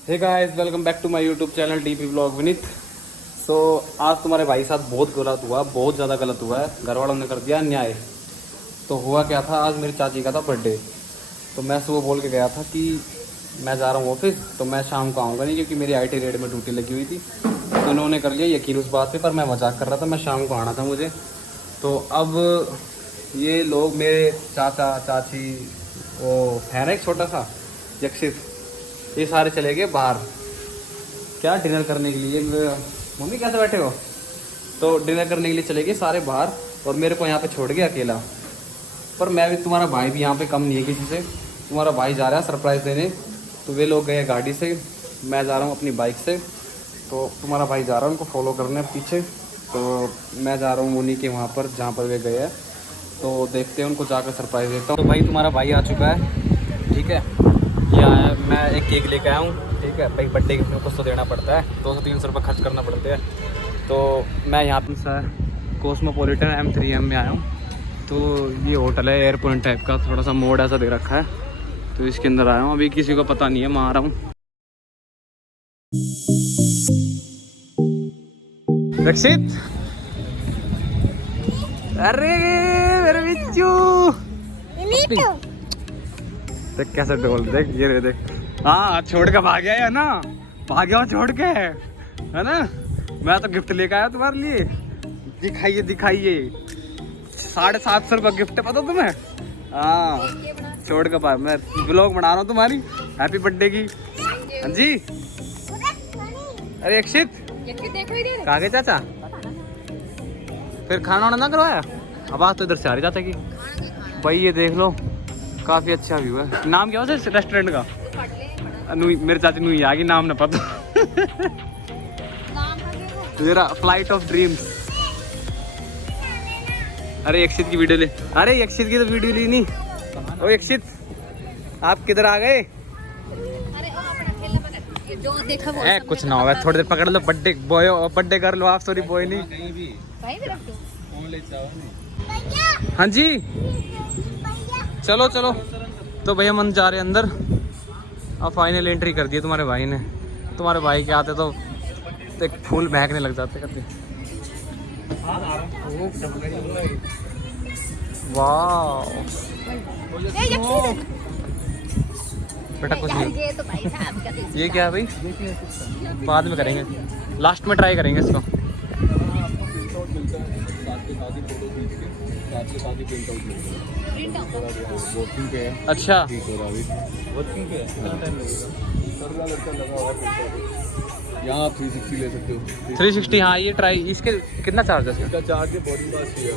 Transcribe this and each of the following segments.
Hey guys, welcome back to my YouTube channel DP blog Vineet. So आज तुम्हारे भाई साथ बहुत गलत हुआ, बहुत ज़्यादा गलत हुआ है। घर वालों ने कर दिया अन्याय। तो हुआ क्या था, आज मेरी चाची का था बर्थडे। तो मैं सुबह बोल के गया था कि मैं जा रहा हूँ ऑफिस, तो मैं शाम को आऊँगा नहीं, क्योंकि मेरी IT रेड में ड्यूटी लगी हुई थी। तो उन्होंने कर लिया यकीन उस बात पे, पर मैं मजाक कर रहा था, मैं शाम को आना था मुझे। तो अब ये लोग, मेरे चाचा चाची, वो है ना एक छोटा सा यक्षित, ये सारे चले गए बाहर क्या डिनर करने के लिए। मम्मी कैसे बैठे हो? तो डिनर करने के लिए चले गए सारे बाहर, और मेरे को यहाँ पे छोड़ गया अकेला। पर मैं भी, तुम्हारा भाई भी यहाँ पे कम नहीं है किसी से। तुम्हारा भाई जा रहा है सरप्राइज़ देने, तो वे लोग गए गाड़ी से, मैं जा रहा हूँ अपनी बाइक से। तो तुम्हारा भाई जा रहा है उनको फॉलो करने पीछे। तो मैं जा रहा हूँ उन्हीं के वहाँ पर जहाँ पर वे गए हैं। तो देखते हैं, उनको जाकर सरप्राइज़ देता हूँ। तो भाई तुम्हारा भाई आ चुका है, ठीक है। यहाँ है, मैं एक केक लेकर आया हूँ, ठीक है भाई। बर्थडे गिफ्ट में कुछ तो देना पड़ता है, 200-300 रुपये खर्च करना पड़ते हैं। तो मैं यहाँ पर सर कॉस्मोपॉलिटन M3M में आया हूँ। तो ये होटल है एयरपोर्ट टाइप का, थोड़ा सा मोड ऐसा दे रखा है। तो इसके अंदर आया हूँ, अभी किसी को पता नहीं है, मैं आ रहा हूँ। रक्षित, अरे मेरे बिच्चू, देख कैसे डोल, देख ये रे, देख। हाँ, छोड़ के भाग गया है ना, भाग गया छोड़ के, है ना। मैं तो गिफ्ट लेकर आया तुम्हारे लिए। दिखाइए दिखाइए, 750 रुपये गिफ्ट है, पता तुम्हें? हाँ, छोड़ के भाग। मैं ब्लॉग बना रहा हूँ तुम्हारी हैप्पी बर्थडे की। हाँ जी। अरे अक्षित, कहाँ गए चाचा? फिर खाना वाना ना करवाया? आवाज़ तो इधर से आ रही चाचा की। भाई ये देख लो, काफ़ी अच्छा व्यू है। नाम क्या है उस रेस्टोरेंट का? मेरे चाची नूई आ गई, नाम ना पता। मेरा फ्लाइट ऑफ ड्रीम्स। अरे यक्षित की वीडियो ले। अरे यक्षित की तो वीडियो ली नहीं। ओ यक्षित, आप किधर आ गए? जो देखा वो कुछ ना होगा, थोड़ी देर पकड़ लो। बर्थडे बॉय, बर्थडे कर लो आप। सॉरी बॉय नहीं। हाँ जी, चलो चलो। तो भैया मन जा रहे अंदर। अब फाइनल एंट्री कर दी तुम्हारे भाई ने। तुम्हारे भाई के आते तो एक फूल महकने लग जाते करते। वाह बेटा, कुछ नहीं। ये क्या है भाई? बाद में करेंगे, लास्ट में ट्राई करेंगे इसको। अच्छा, यहाँ आप 360 ले सकते हो। 360, हाँ ये ट्राई। इसके कितना चार्ज है? इसका चार्ज है बॉडी पास ही।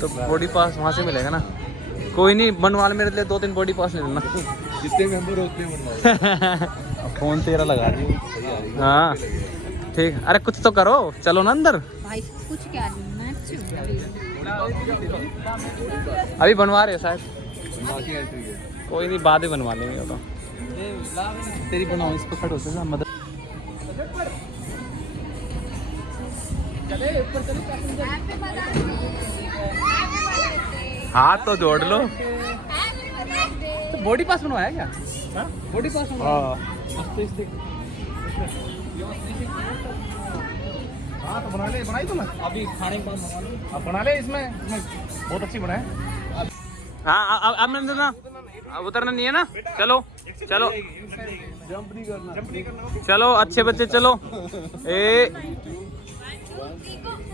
तो बॉडी पास वहाँ से मिलेगा ना? कोई नहीं, बनवा ले मेरे लिए 2-3 बॉडी पास ले लेना। जितने मेंबर होते हैं बनवाओ। फोन तेरा लगा दी। हाँ ठीक। अरे कुछ तो करो, चलो ना अंदर। भाई कुछ क्या अभी बनवा रहे शायद। बाकी एंट्री है। कोई नहीं, बाद में बनवा लेंगे। तो तेरी बनाओ, इस पर खड़े होते हैं मदद। हाथ तो जोड़ लो। तो बॉडी पास बनवाया क्या? बॉडी पास बनवाया? हाँ तो बना ले, बनाई तो मैं अभी खाने के बाद बनवा लो। अब बना ले। इसमें बहुत अच्छी बनाए। हाँ अब मैंने ना, अब उतरना नहीं है ना। चलो चलो जंप नहीं करना। चलो, अच्छे बच्चे चलो।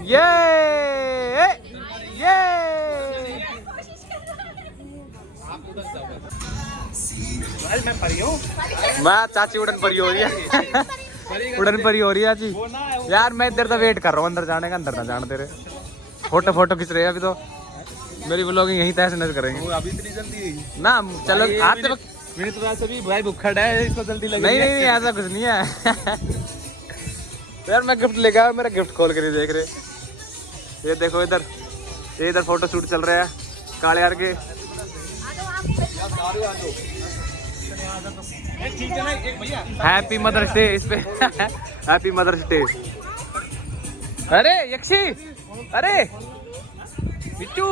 ये मैं परी हूँ। मैं चाची उड़न परी हो रही है। उड़न परी हो रही है चाची। यार मैं इधर तो वेट कर रहा हूँ अंदर जाने का, अंदर ना जाने तेरे। फोटो खींच रहे हैं अभी तो। मेरी ब्लॉगिंग यहीं तहस नजर करेंगे अभी इतनी जल्दी ना। चलो आते वक्त मैंने तो से भी भाई भुखड़ है, इसको जल्दी लगी। नहीं ऐसा कुछ नहीं है। यार मैं गिफ्ट लेके आया, मेरा गिफ्ट खोल कर ही देख रहे। ये देखो इधर, ये इधर फोटो शूट चल रहा है काले यार के। हैप्पी मदर्स डे इस पे। Happy Mother's Day. अरे यक्षी, अरे बिट्टू,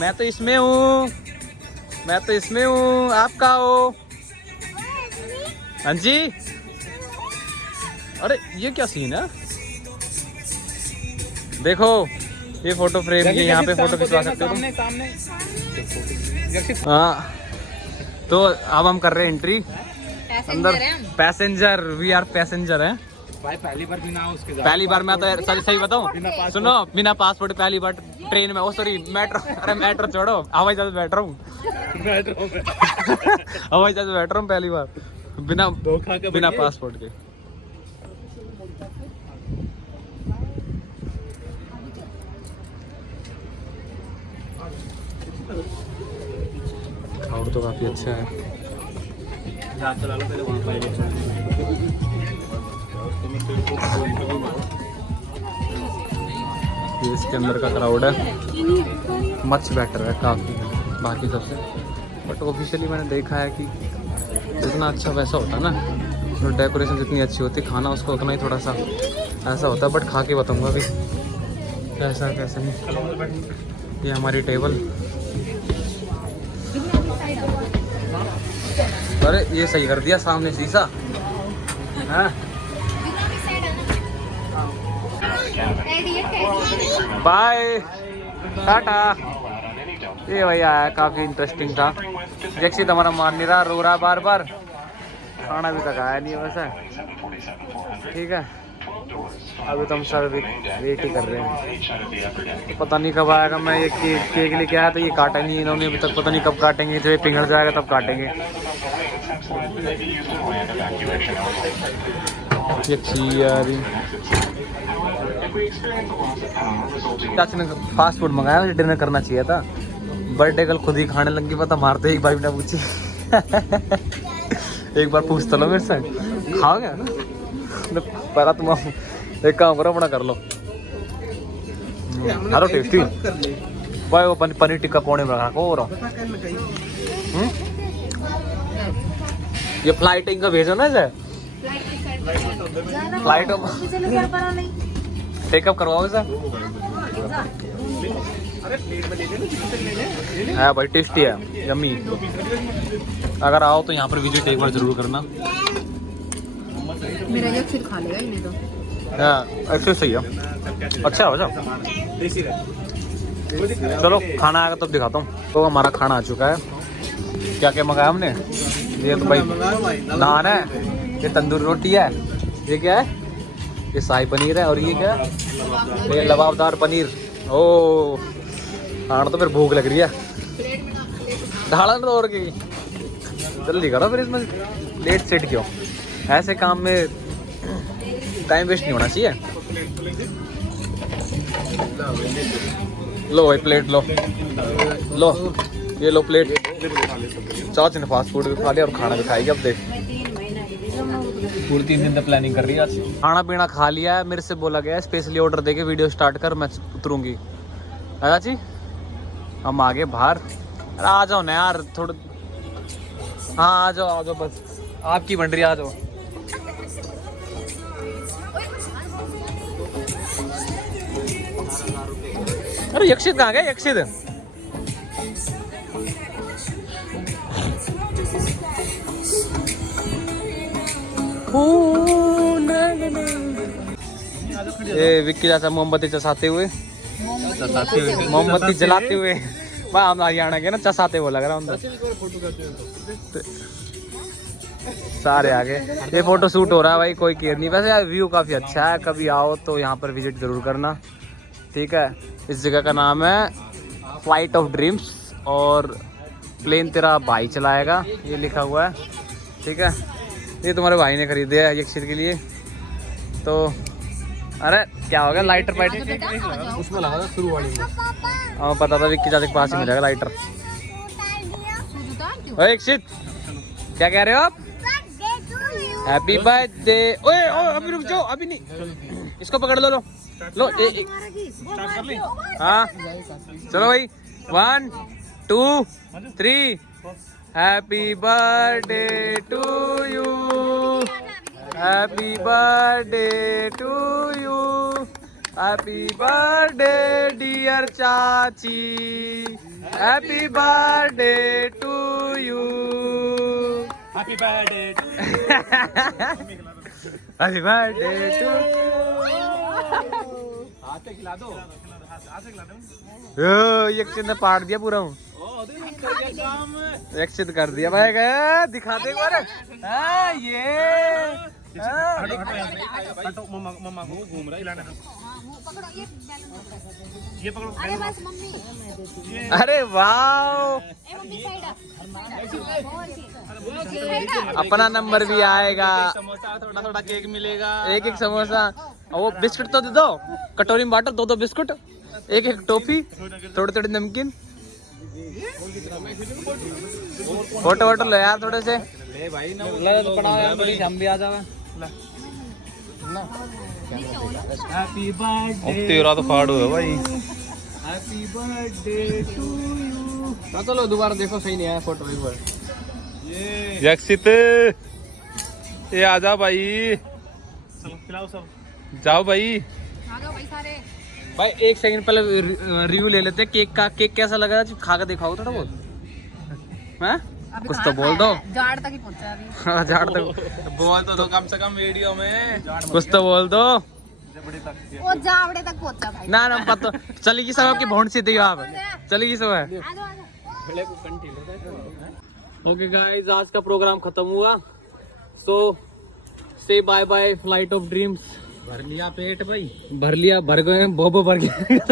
मैं तो इसमें हूँ। मैं तो इसमें हूँ, आप कहाँ हो? हाँ जी। अरे ये क्या सीन है? देखो ये फोटो फ्रेम, ये यहाँ पे फोटो खिंचवा सकते हो तुम। सामने हाँ तो अब हम कर रहे हैं एंट्री अंदर। पैसेंजर, वी आर पैसेंजर हैं भाई। पहली बार बिना उसके पहली बार। मैं तो सही बताऊं, सुनो, बिना पासपोर्ट पहली बार ट्रेन में, ओ सॉरी मेट्रो, अरे मेट्रो छोड़ो, हवाई जहाज बैठ रहा हूँ। हवाई जहाज बैठ रहा हूँ पहली बार बिना पासपोर्ट के। क्राउड तो काफी अच्छा है। ये इसके अंदर का क्राउड है, मच बेटर है काफ़ी बाकी सबसे। बट ऑफिशियली मैंने देखा है कि जितना अच्छा वैसा होता है ना, तो डेकोरेशन जितनी अच्छी होती है, खाना उसको उतना ही थोड़ा सा ऐसा होता है। बट खा के बताऊँगा अभी कैसा कैसा नहीं। ये हमारी टेबल, अरे ये सही कर दिया सामने शीशा। हाँ बाय टाटा। ये भैया आया, काफ़ी इंटरेस्टिंग था। जैक्सी हमारा मान नहीं रहा, रो रहा बार बार। खाना भी तक आया नहीं वैसे। ठीक है, अभी तो हम सर वेट ही कर रहे हैं, तो पता नहीं कब आएगा। मैं ये केक लेके आया तो ये काटा नहीं इन्होंने अभी तक, पता नहीं कब काटेंगे। जब ये पिघल जाएगा तब काटेंगे। ये यार चाची ने फास्ट फूड मंगाया, मुझे डिनर करना चाहिए था। बर्थडे कल खुद ही खाने लगी, पता मारते एक बार भी ना पूछी। एक बार पूछता लो मेरे से, खाओगे? पहला तुम एक काम करो, अपना कर लो। हेलो टेस्टी भाई, वो पनीर टिक्का पौने में रखा हो रहा। ये फ्लाइटिंग का भेजो ना इसे, फ्लाइट टेकअप करवाओ इसे। है भाई, टेस्टी है, यम्मी। अगर आओ तो यहाँ पर विजिट एक बार जरूर करना। मेरा जब फिर खा लेगा इन्हें तो। हाँ ऐसे सही है, अच्छा हो जाओ। चलो खाना आएगा तब दिखाता हूँ। तो हमारा खाना आ चुका है। क्या क्या मंगाया हमने? ये तो भाई नान है, ये तंदूरी रोटी है, ये क्या है, ये शाही पनीर है, और ये क्या है, ये लबाबदार पनीर। ओ खाना तो फिर भूख लग रही है। ढाला तो और की जल्दी करो फिर, इसमें लेट सेट क्यों? ऐसे काम में टाइम वेस्ट नहीं होना चाहिए। लो भाई प्लेट लो, लो ये लो प्लेट। चाची ने फास्ट फूड भी खा लिया और खाना भी खाएगी। अब देख पूरी 3 दिन तक प्लानिंग कर रही है आज। खाना पीना खा लिया है, मेरे से बोला गया है स्पेशली ऑर्डर देके वीडियो स्टार्ट कर, मैं उतरूंगी। है जी, हम आगे बाहर। अरे आ जाओ ना यार थोड़ा। हाँ आ जाओ बस, आपकी बन रही है, आ जाओ। अरे यक्षित कहाँ गए? यक्षित ये विक्की चाचा मोमबत्ती चसाते हुए, मोमबत्ती जलाते हुए। वाह हम हरियाणा के ना, चसाते वो लग रहा है। सारे आगे ये फोटो शूट हो रहा है भाई, कोई केयर नहीं। वैसे यार व्यू काफ़ी अच्छा है, कभी आओ तो यहाँ पर विजिट ज़रूर करना। ठीक है, इस जगह का नाम है फ्लाइट ऑफ ड्रीम्स, और प्लेन तेरा भाई चलाएगा, ये लिखा हुआ है। ठीक है, ये तुम्हारे भाई ने खरीदे है यक्षित के लिए। तो अरे क्या हो गया, लाइटर वाइटर उसमें लगा था शुरू वाली में। हाँ पता था विक्की चाचा के पास ही मिलेगा लाइटर। यक्षित क्या कह रहे हो आप? Happy birthday. ओए अभी रुक जाओ, अभी नहीं, इसको पकड़ लो। लो हाँ चलो भाई, 1 2 3। Happy birthday to you, happy birthday to you, happy birthday dear chachi, happy birthday to you. Happy birthday happy birthday to. हाथ से खिला दो। यक्षित ने पाट दिया पूरा हूँ। यक्षित कर दिया भाई। गया दिखा दे एक बार। हाँ, ये मम्मा को घूम रहा है इलाना। पकड़ो ये पकड़ो। अरे बस मम्मी। अरे वाह, ए मम्मी साइड आ। अपना नंबर भी आएगा। समोसा, थोड़ा थोड़ा केक मिलेगा। एक एक समोसा और वो बिस्कुट तो दे दो, कटोरी में बांटो, दो दो बिस्कुट, एक एक टॉफी, थोड़े थोड़े नमकीन। फोटो वोटो लो यार थोड़े से। ले भाई ना तो पड़ा है, बड़ी हम भी आ जावे। Happy birthday. तेरा तो फाड़ हुआ भाई। Happy birthday to you. हाँ चलो दोबारा देखो, सही नहीं आया फोटो एक बार। ये यक्षित ये आ जाओ भाई, सब खिलाओ सब। जाओ भाई। आ जाओ भाई सारे। भाई एक सेकंड पहले रिव्यू ले लेते हैं केक का। केक कैसा लग रहा है, खा के दिखाओ थोड़ा बहुत। हैं? अभी कुछ कहाँ तो बोल दो। खाया है? जाड़ तक ही पहुंचा है अभी। हाँ, झाड़ तक बोल तो दो कम से कम वीडियो में। कुछ तो बोल दो। वो जावड़े तक पहुंचा भाई। ना ना पता चलेगी सब आपकी भौंड सी थी आप। चलेगी सब है। आ जाओ आ जाओ। ओके गाइस, आज का प्रोग्राम खत्म हुआ। So say bye bye flight of dreams. भर लिया पेट भाई। भर लिया, भर गए, बोबो भर गया।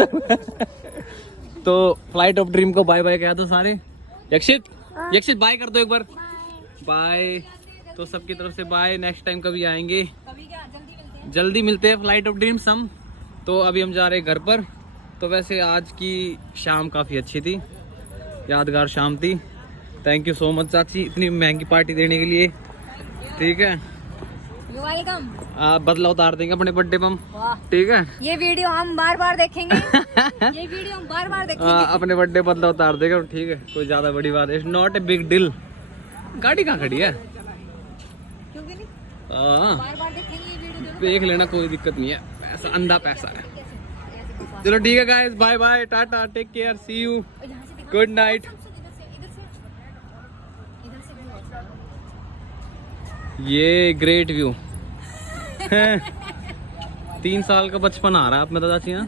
तो फ्लाइट ऑफ ड्रीम को बाय बाय कहा तो सारे। यक्षित, यक्षित बाय कर दो एक बार। बाय। तो सबकी तरफ से बाय। नेक्स्ट टाइम कभी आएंगे, कभी क्या जल्दी मिलते हैं फ्लाइट ऑफ ड्रीम्स हम। तो अभी हम जा रहे हैं घर पर। तो वैसे आज की शाम काफ़ी अच्छी थी, यादगार शाम थी। थैंक यू सो मच चाची, इतनी महंगी पार्टी देने के लिए। ठीक है, यू वेलकम। आप बदला उतार देंगे अपने बर्थडे पर हम। वाह, ठीक है, ये वीडियो हम बार बार देखेंगे। ये वीडियो हम बार बार देखेंगे। अपने बर्थडे बदला उतार देगा। ठीक है, कोई ज़्यादा बड़ी बात है, it's not a big deal. गाड़ी कहाँ खड़ी है? क्योंकि नहीं हाँ, बार बार देखेंगे ये वीडियो। देख लेना, कोई दिक्कत नहीं है। पैसा अंधा पैसा है। चलो ठीक है guys, bye bye, tata, take care, see you, good night. ये ग्रेट व्यू। 3 साल का बचपन आ रहा है आप में तो चाची। हाँ